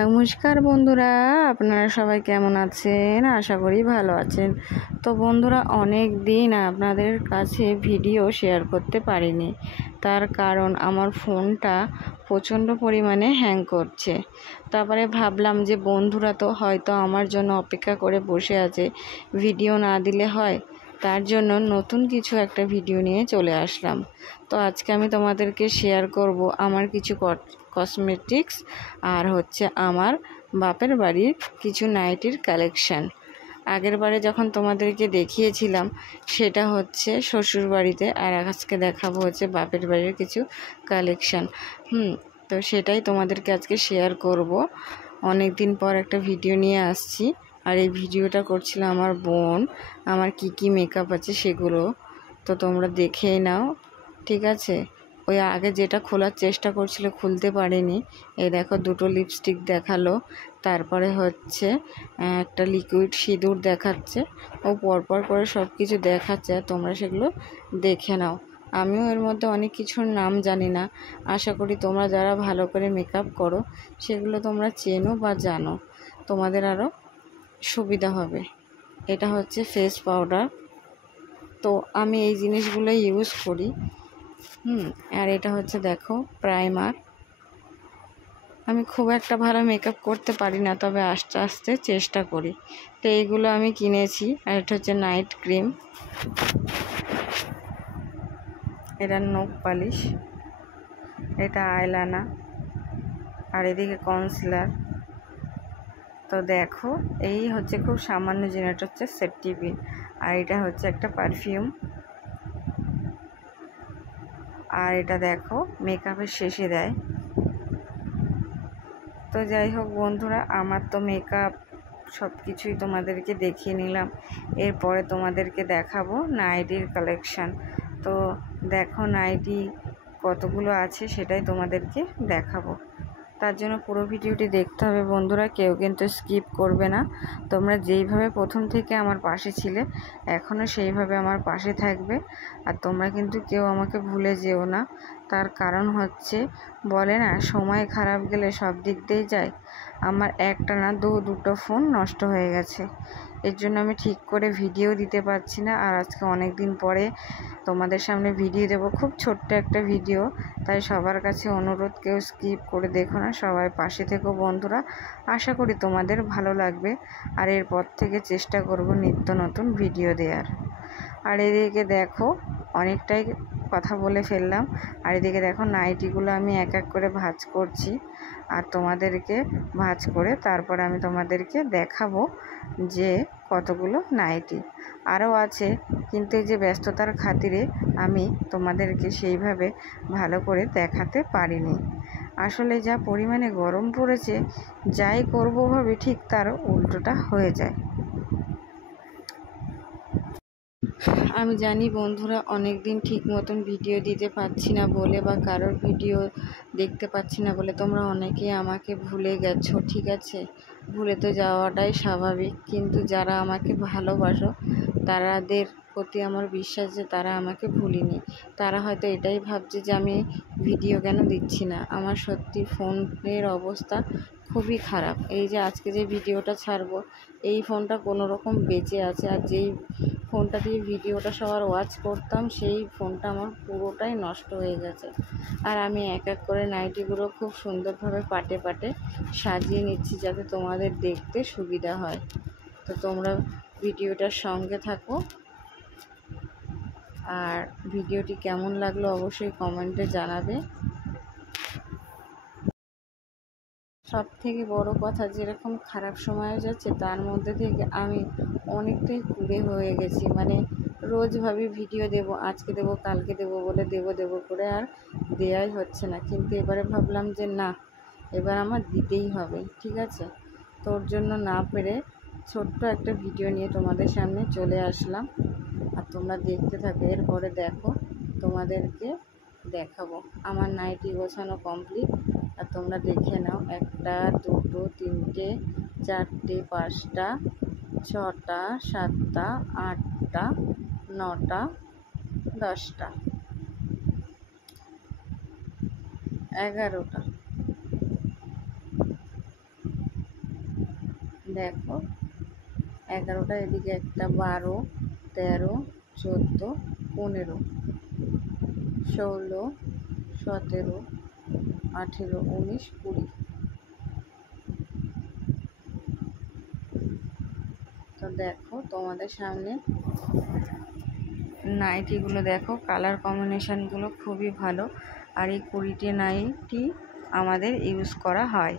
নমস্কার বন্ধুরা, আপনারা সবাই কেমন আছেন? আশা করি ভালো আছেন। তো বন্ধুরা, অনেক দিন আপনাদের কাছে ভিডিও শেয়ার করতে পারিনি, তার কারণ আমার ফোনটা প্রচণ্ড পরিমাণে হ্যাং করছে। তারপরে ভাবলাম যে বন্ধুরা তো হয়তো আমার জন্য অপেক্ষা করে বসে আছে, ভিডিও না দিলে হয়, তার জন্য নতুন কিছু একটা ভিডিও নিয়ে চলে আসলাম। তো আজকে আমি তোমাদেরকে শেয়ার করব আমার কিছু কসমেটিক্স আর হচ্ছে আমার বাপের বাড়ির কিছু নাইটির কালেকশান। আগের বারে যখন তোমাদেরকে দেখিয়েছিলাম সেটা হচ্ছে শ্বশুর বাড়িতে, আর আজকে দেখাবো হচ্ছে বাপের বাড়ির কিছু কালেকশান। তো সেটাই তোমাদেরকে আজকে শেয়ার করব। অনেক দিন পর একটা ভিডিও নিয়ে আসছি, আর এই ভিডিওটা করছিল আমার বোন। আমার কি মেকআপ আছে সেগুলো তো তোমরা দেখেই নাও, ঠিক আছে? ওই আগে যেটা খোলার চেষ্টা করছিল খুলতে পারেনি। এই দেখো, দুটো লিপস্টিক দেখালো, তারপরে হচ্ছে একটা লিকুইড সিঁদুর দেখাচ্ছে। ও পরপর করে সব কিছু দেখাচ্ছে, তোমরা সেগুলো দেখে নাও। আমিও এর মধ্যে অনেক কিছুর নাম জানি না, আশা করি তোমরা যারা ভালো করে মেকআপ করো সেগুলো তোমরা চেনো বা জানো, তোমাদের আরও সুবিধা হবে। এটা হচ্ছে ফেস পাউডার, তো আমি এই জিনিসগুলো ইউজ করি। আর এটা হচ্ছে দেখো প্রাইমার। আমি খুব একটা ভালো মেকআপ করতে পারি না, তবে আস্তে আস্তে চেষ্টা করি। তো এইগুলো আমি কিনেছি। আর এটা হচ্ছে নাইট ক্রিম, এটা নখ পালিশ, এটা আইলানা, আর এদিকে কনসিলার। তো দেখো, এই হচ্ছে খুব সামান্য জিনিস, এটা হচ্ছে সেপটিপিন, আর এটা হচ্ছে একটা পারফিউম। আর এটা দেখো মেকআপের শেষে দেয়। তো যাই হোক বন্ধুরা, আমার তো মেকআপ সব কিছুই তোমাদেরকে দেখিয়ে নিলাম। এরপরে তোমাদেরকে দেখাবো নাইটির কালেকশান। তো দেখো নাইটি কতগুলো আছে সেটাই তোমাদেরকে দেখাবো। তার জন্য পুরো ভিডিওটি দেখতে হবে বন্ধুরা, কেউ কিন্তু স্কিপ করবে না। তোমরা যেইভাবে প্রথম থেকে আমার পাশে ছিলে এখনও সেইভাবে আমার পাশে থাকবে। আর তোমরা কিন্তু কেউ আমাকে ভুলে যেও না, তার কারণ হচ্ছে বলে না, সময় খারাপ গেলে সব দিক দিয়েই যায়। আমার একটা না দুটো ফোন নষ্ট হয়ে গেছে, এর জন্য আমি ঠিক করে ভিডিও দিতে পারছি না। আর আজকে অনেক দিন পরে তোমাদের সামনে ভিডিও দেবো, খুব ছোট্ট একটা ভিডিও। তাই সবার কাছে অনুরোধ, কেউ স্কিপ করে দেখো না, সবাই পাশে থেকো বন্ধুরা। আশা করি তোমাদের ভালো লাগবে। আর এরপর থেকে চেষ্টা করব নিত্য নতুন ভিডিও দেওয়ার। আর এদিকে দেখো, অনেকটাই কথা বলে ফেললাম। আর এদিকে দেখো নাইটিগুলো আমি এক এক করে ভাঁজ করছি, আর তোমাদেরকে ভাঁজ করে তারপরে আমি তোমাদেরকে দেখাবো যে কতগুলো নাইটি আরও আছে। কিন্তু এই যে ব্যস্ততার খাতিরে আমি তোমাদেরকে সেইভাবে ভালো করে দেখাতে পারিনি। আসলে যা পরিমাণে গরম পড়েছে, যাই করবো ভাবে ঠিক তার উল্টোটা হয়ে যায়। আমি জানি বন্ধুরা, অনেক দিন ঠিক মতন ভিডিও দিতে পারছি না বলে বা কারোর ভিডিও দেখতে পাচ্ছি না বলে তোমরা অনেকেই আমাকে ভুলে গেছো, ঠিক আছে? ভুলে তো যাওয়াটাই স্বাভাবিক, কিন্তু যারা আমাকে ভালোবাসো তাদের প্রতি আমার বিশ্বাস যে তারা আমাকে ভুলিনি। তারা হয়তো এটাই ভাবছে যে আমি ভিডিও কেন দিচ্ছি না। আমার সত্যি ফোনের অবস্থা খুবই খারাপ। এই যে আজকে যে ভিডিওটা ছাড়বো, এই ফোনটা কোনো রকম বেঁচে আছে, আর যেই ফোনটা দিয়ে ভিডিওটা সবার ওয়াচ করতাম সেই ফোনটা আমার পুরোটাই নষ্ট হয়ে গেছে। আর আমি এক এক করে নাইটিগুলো খুব সুন্দরভাবে পাটে পাটে সাজিয়ে নিচ্ছি যাতে তোমাদের দেখতে সুবিধা হয়। তো তোমরা ভিডিওটার সঙ্গে থাকো, আর ভিডিওটি কেমন লাগলো অবশ্যই কমেন্টে জানাবে। সব থেকে বড় কথা, যেরকম খারাপ সময় যাচ্ছে তার মধ্যে থেকে আমি অনেকটাই কুঁড়ে হয়ে গেছি। মানে রোজ ভাবি ভিডিও দেব, আজকে দেব কালকে দেব বলে দেব করে আর দেয়াই হচ্ছে না। কিন্তু এবারে ভাবলাম যে না, এবার আমার দিতেই হবে, ঠিক আছে? তোর জন্য না পেরে ছোট্ট একটা ভিডিও নিয়ে তোমাদের সামনে চলে আসলাম, আর তোমরা দেখতে থাকো। এরপরে দেখো, তোমাদেরকে দেখাবো আমার নাইটি গোছানো কমপ্লিট, আর তোমরা দেখে নাও। 1টা 2টো 3টে 4টে 5টা 6টা 7টা 8টা 9টা 10টা 11টা দেখো 11টা, এদিকে একটা 12, 13, 14, 15, 16, 17, 18, 19, 20। তো দেখো তোমাদের সামনে নাইটিগুলো দেখো, কালার কম্বিনেশানগুলো খুবই ভালো। আর এই 20টি নাইটি আমাদের ইউজ করা হয়।